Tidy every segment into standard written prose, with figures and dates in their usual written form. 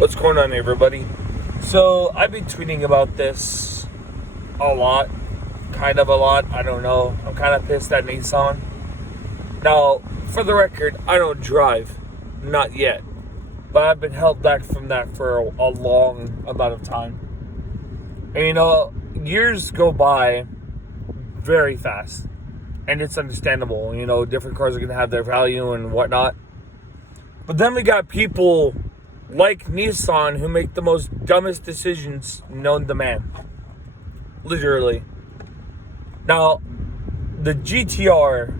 What's going on, everybody? So, I've been tweeting about this a lot. Kind of a lot. I don't know. I'm kind of pissed at Nissan. Now, for the record, I don't drive. Not yet. But I've been held back from that for a long amount of time. And, years go by very fast. And it's understandable. Different cars are going to have their value and whatnot. But then we got people like Nissan who make the most dumbest decisions known to man. Literally. Now, the GT-R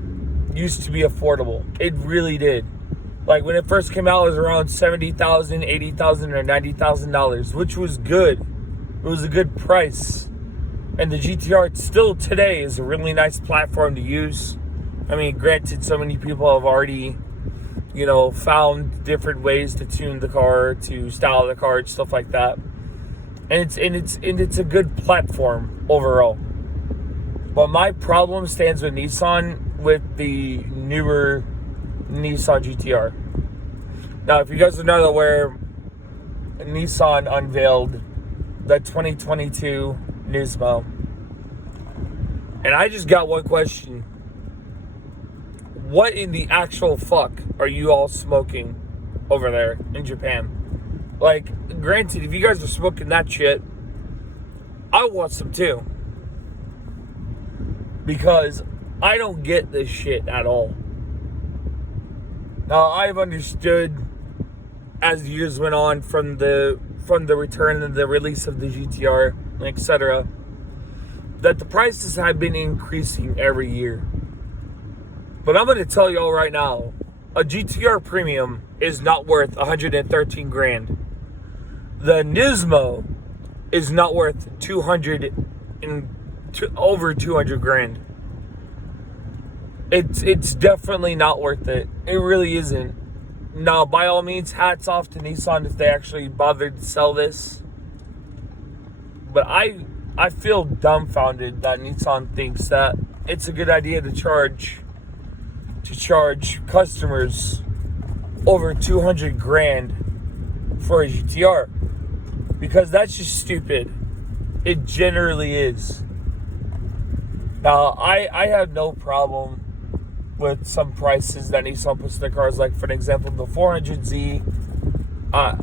used to be affordable. It really did. Like, when it first came out, it was around $70,000, $80,000, or $90,000, which was good. It was a good price. And the GT-R still today is a really nice platform to use. I mean, granted, so many people have already found different ways to tune the car, to style the car, and stuff like that. And it's a good platform overall. But my problem stands with Nissan with the newer Nissan GT-R. Now, if you guys are not aware, Nissan unveiled the 2022 Nismo. And I just got one question. What in the actual fuck are you all smoking over there in Japan? Like, granted, if you guys are smoking that shit, I want some too. Because I don't get this shit at all. Now, I've understood as the years went on from the return and the release of the GT-R, etc., that the prices have been increasing every year. But I'm going to tell y'all right now, a GT-R Premium is not worth 113 grand. The Nismo is not worth over 200 grand. It's definitely not worth it. It really isn't. Now, by all means, hats off to Nissan if they actually bothered to sell this. But I feel dumbfounded that Nissan thinks that it's a good idea to charge customers over 200 grand for a GT-R, because that's just stupid. It generally is. Now, I have no problem with some prices that Nissan puts in their cars. Like, for an example, the 400Z, I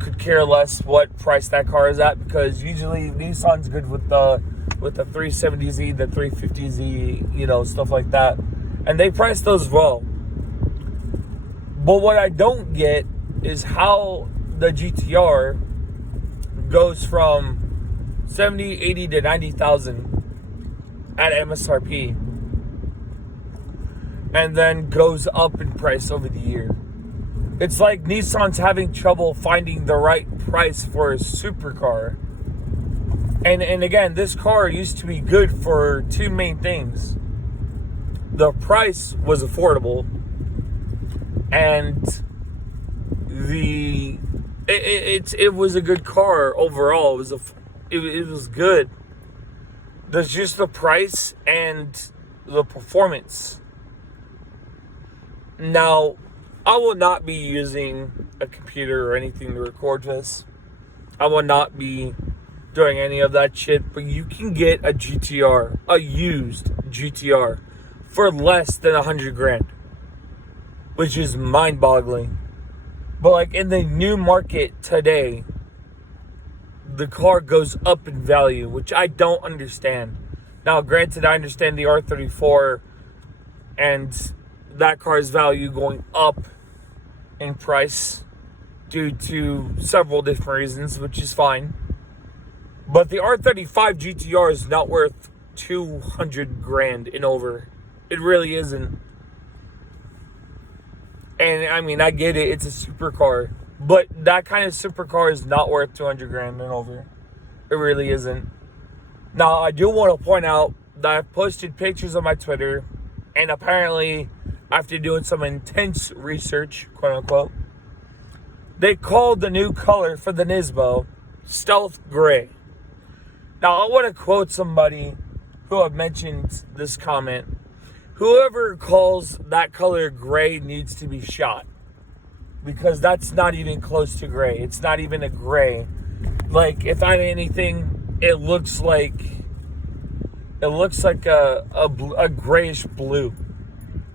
could care less what price that car is at, because usually Nissan's good with the 370Z, the 350Z, stuff like that. And they price those well. But what I don't get is how the GT-R goes from 70, 80 to 90,000 at MSRP and then goes up in price over the year. It's like Nissan's having trouble finding the right price for a supercar. And again, this car used to be good for two main things. The price was affordable, and it was a good car overall. It was good. There's just the price and the performance. Now, I will not be using a computer or anything to record this. I will not be doing any of that shit, but you can get a GT-R, a used GT-R, for less than 100 grand, which is mind-boggling. But like in the new market today, the car goes up in value, which I don't understand. Now, granted, I understand the R34 and that car's value going up in price due to several different reasons, which is fine. But the R35 GT-R is not worth 200 grand and over. It really isn't. And I mean, I get it, it's a supercar, but that kind of supercar is not worth 200 grand and over. It really isn't. Now, I do want to point out that I've posted pictures on my Twitter, and apparently, after doing some intense research, quote unquote, they called the new color for the Nismo Stealth Gray. Now, I want to quote somebody who have mentioned this comment. Whoever calls that color gray needs to be shot. because that's not even close to gray. It's not even a gray. Like, if I had anything, it looks like a grayish blue,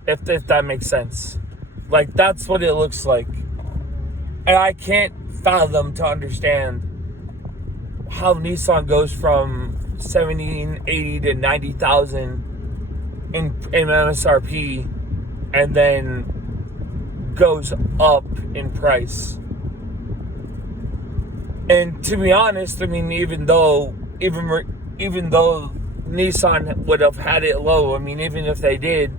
if that makes sense. Like, that's what it looks like. And I can't fathom to understand how Nissan goes from 70, 80 to 90,000 in MSRP and then goes up in price. And to be honest, I mean, even though Nissan would have had it low, I mean, even if they did,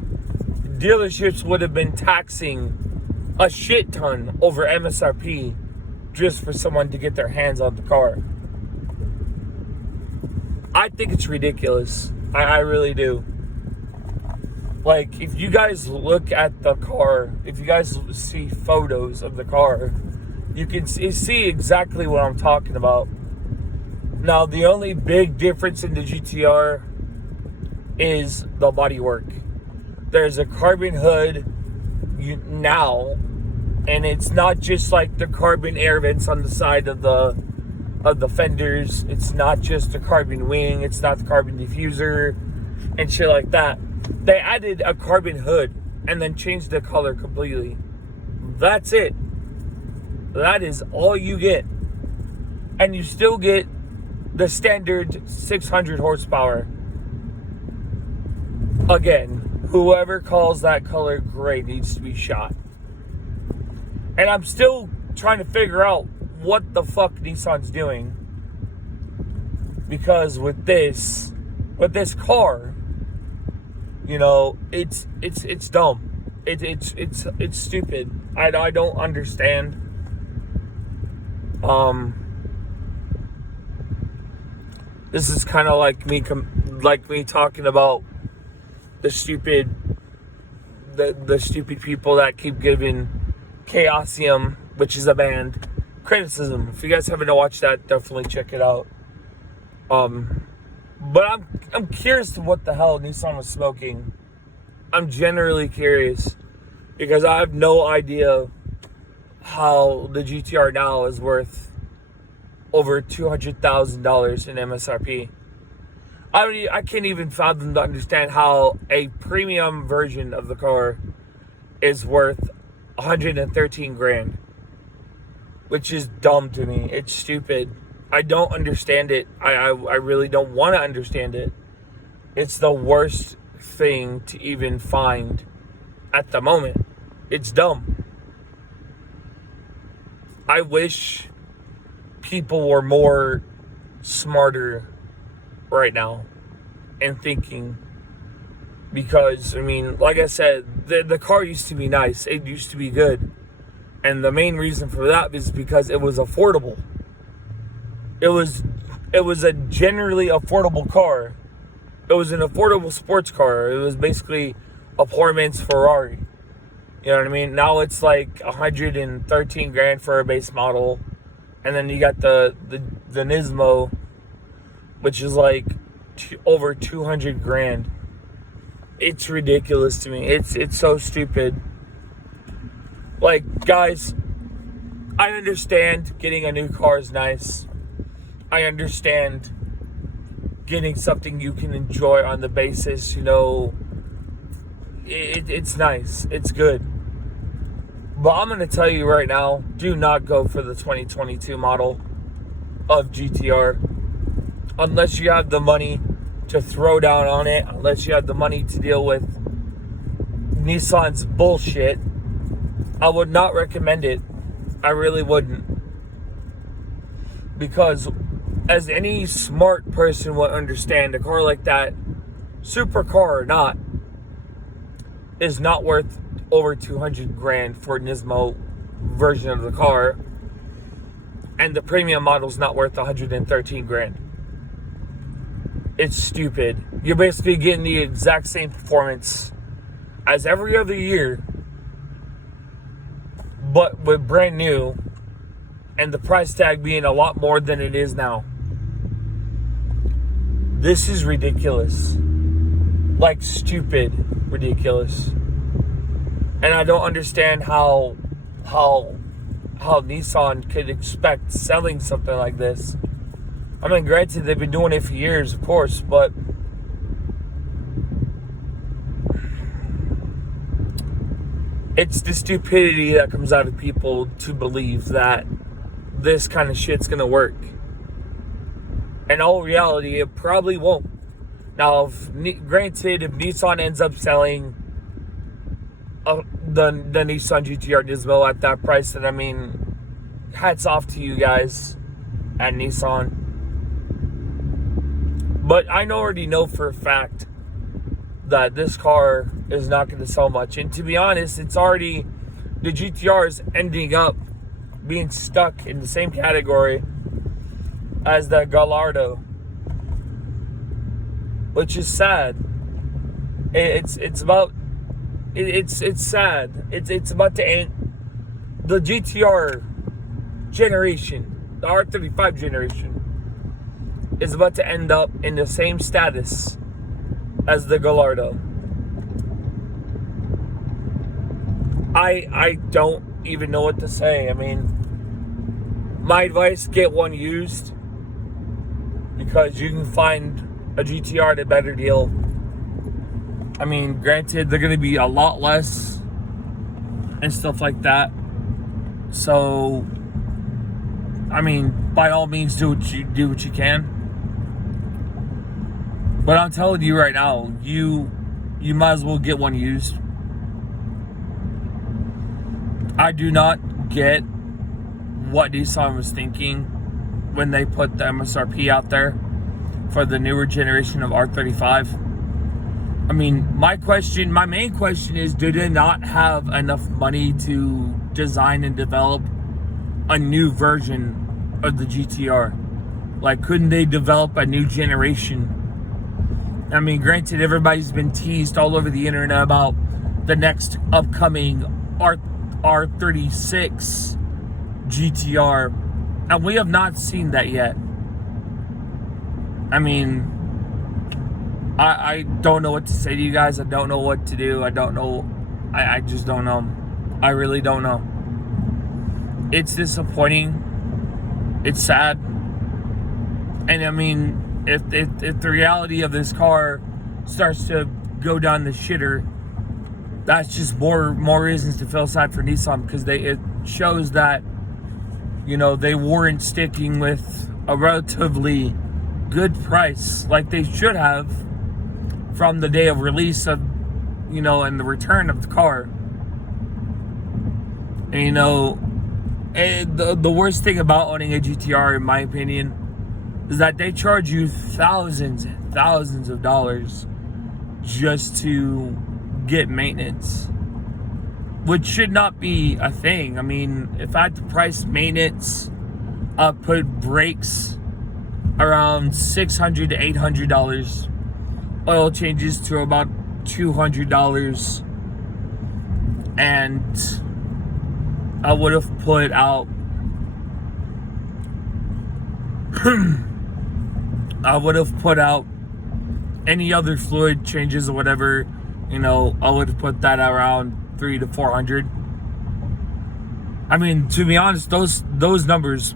dealerships would have been taxing a shit ton over MSRP just for someone to get their hands on the car. I think it's ridiculous. I really do. Like, if you guys look at the car, if you guys see photos of the car, you can see exactly what I'm talking about. Now, the only big difference in the GT-R is the bodywork. There's a carbon hood now, and it's not just like the carbon air vents on the side of the fenders. It's not just the carbon wing. It's not the carbon diffuser and shit like that. They added a carbon hood and then changed the color completely. That's it. That is all you get. And you still get the standard 600 horsepower. Again, whoever calls that color gray needs to be shot. And I'm still trying to figure out what the fuck Nissan's doing. Because with this car, you know, it's dumb. It's stupid. I don't understand. This is kind of like me talking about the stupid people that keep giving Chaosium, which is a band, criticism. If you guys haven't watched that, definitely check it out. But I'm curious to what the hell Nissan was smoking. I'm generally curious because I have no idea how the GT-R now is worth over $200,000 in MSRP. I can't even fathom to understand how a premium version of the car is worth 113 grand, which is dumb to me. It's stupid. I don't understand it. I really don't want to understand it. It's the worst thing to even find at the moment. It's dumb. I wish people were more smarter right now and thinking, because I mean, like I said, the car used to be nice. It used to be good, and the main reason for that is because it was affordable. It was a generally affordable car. It was an affordable sports car. It was basically a poor man's Ferrari. You know what I mean? Now it's like 113 grand for a base model. And then you got the Nismo, which is like over 200 grand. It's ridiculous to me. It's so stupid. Like, guys, I understand getting a new car is nice. I understand getting something you can enjoy on the basis, you know, it's nice. It's good. But I'm going to tell you right now, do not go for the 2022 model of GT-R. Unless you have the money to throw down on it, unless you have the money to deal with Nissan's bullshit, I would not recommend it. I really wouldn't. Because as any smart person would understand, a car like that, supercar or not, is not worth over 200 grand for Nismo version of the car, and the premium model is not worth 113 grand. It's stupid. You're basically getting the exact same performance as every other year, but with brand new, and the price tag being a lot more than it is now. This is ridiculous. Like, stupid ridiculous. And I don't understand how how Nissan could expect selling something like this. I mean, granted, they've been doing it for years, of course, but it's the stupidity that comes out of people to believe that this kind of shit's gonna work. In all reality, it probably won't. Now, granted, if Nissan ends up selling the Nissan GT-R Nismo at that price, then I mean, hats off to you guys at Nissan. But I already know for a fact that this car is not going to sell much. And to be honest, the GT-R is ending up being stuck in the same category as the Gallardo, which is sad. It's sad. It's about to end. The GT-R generation, the R35 generation, is about to end up in the same status as the Gallardo. I don't even know what to say. I mean, my advice, get one used, because you can find a GT-R at a better deal. I mean, granted, they're going to be a lot less and stuff like that. So, I mean, by all means, do what you can. But I'm telling you right now, you might as well get one used. I do not get what Nissan was thinking when they put the MSRP out there for the newer generation of R35. I mean, my main question is, do they not have enough money to design and develop a new version of the GT-R? Like, couldn't they develop a new generation? I mean, granted, everybody's been teased all over the internet about the next upcoming R36 GT-R, and we have not seen that yet. I mean, I don't know what to say to you guys. I don't know what to do. I don't know. I just don't know. I really don't know. It's disappointing. It's sad. And I mean, if the reality of this car starts to go down the shitter, that's just more reasons to feel sad for Nissan, because it shows that, you know, they weren't sticking with a relatively good price like they should have from the day of release of, you know, and the return of the car. And, you know, the worst thing about owning a GT-R, in my opinion, is that they charge you thousands and thousands of dollars just to get maintenance, which should not be a thing. I mean, if I had to price maintenance, put brakes around $600 to $800, oil changes to about $200, and I would have put out any other fluid changes or whatever, you know, I would have put that around $300 to $400. I mean, to be honest, those numbers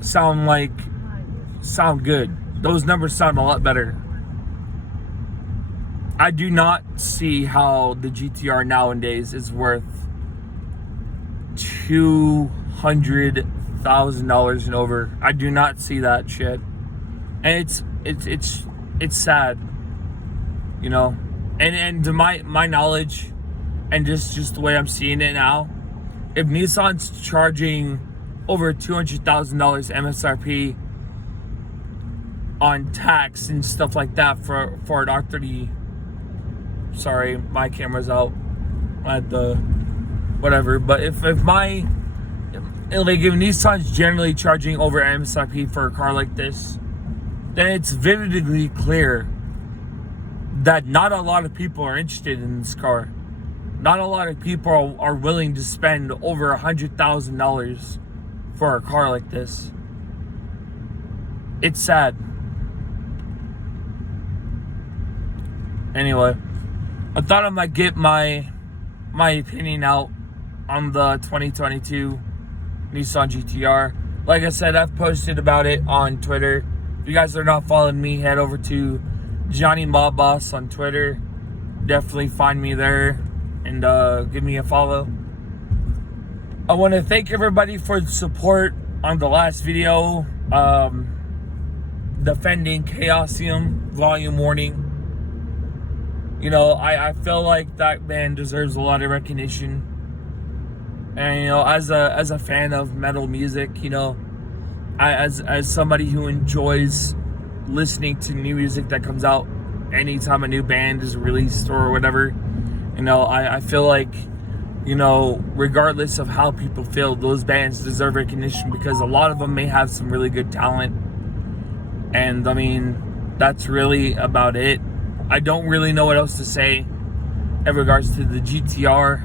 sound good. Those numbers sound a lot better. I do not see how the GT-R nowadays is worth $200,000 and over. I do not see that shit, and it's sad, you know. And to my knowledge, and just the way I'm seeing it now, if Nissan's charging over $200,000 MSRP on tax and stuff like that for an R30, sorry, my camera's out at the whatever. But if Nissan's generally charging over MSRP for a car like this, then it's vividly clear that not a lot of people are interested in this car. Not a lot of people are willing to spend over $100,000 for a car like this. It's sad. Anyway, I thought I might get my opinion out on the 2022 Nissan GT-R. Like I said, I've posted about it on Twitter. If you guys are not following me, head over to Johnny Mob Boss on Twitter. Definitely find me there and give me a follow. I want to thank everybody for the support on the last video, defending Chaosium Volume Warning. You know, I feel like that band deserves a lot of recognition. And, you know, as a fan of metal music, you know, as somebody who enjoys listening to new music that comes out anytime a new band is released or whatever, you know, I feel like, you know, regardless of how people feel, those bands deserve recognition because a lot of them may have some really good talent. And, I mean, that's really about it. I don't really know what else to say in regards to the GT-R,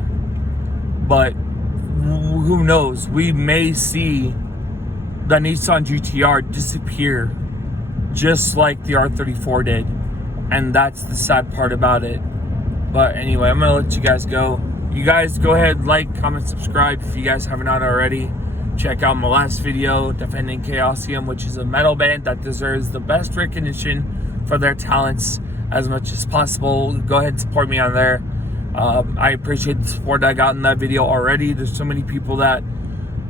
but who knows? We may see the Nissan GT-R disappear just like the R34 did, and that's the sad part about it. But anyway, I'm gonna let you guys go. You guys go ahead, like, comment, subscribe if you guys haven't already. Check out my last video defending Chaosium, which is a metal band that deserves the best recognition for their talents as much as possible. Go ahead and support me on there. I appreciate the support I got in that video already. There's so many people that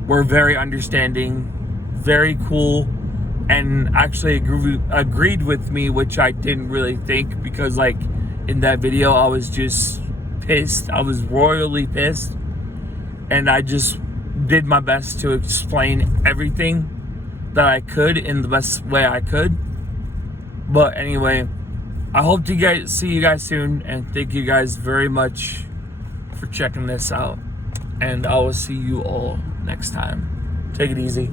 were very understanding, very cool, and actually agreed with me, which I didn't really think, because like in that video I was just pissed. I was royally pissed, and I just did my best to explain everything that I could in the best way I could. But anyway, I hope to see you guys soon, and thank you guys very much for checking this out, and I will see you all next time. Take it easy.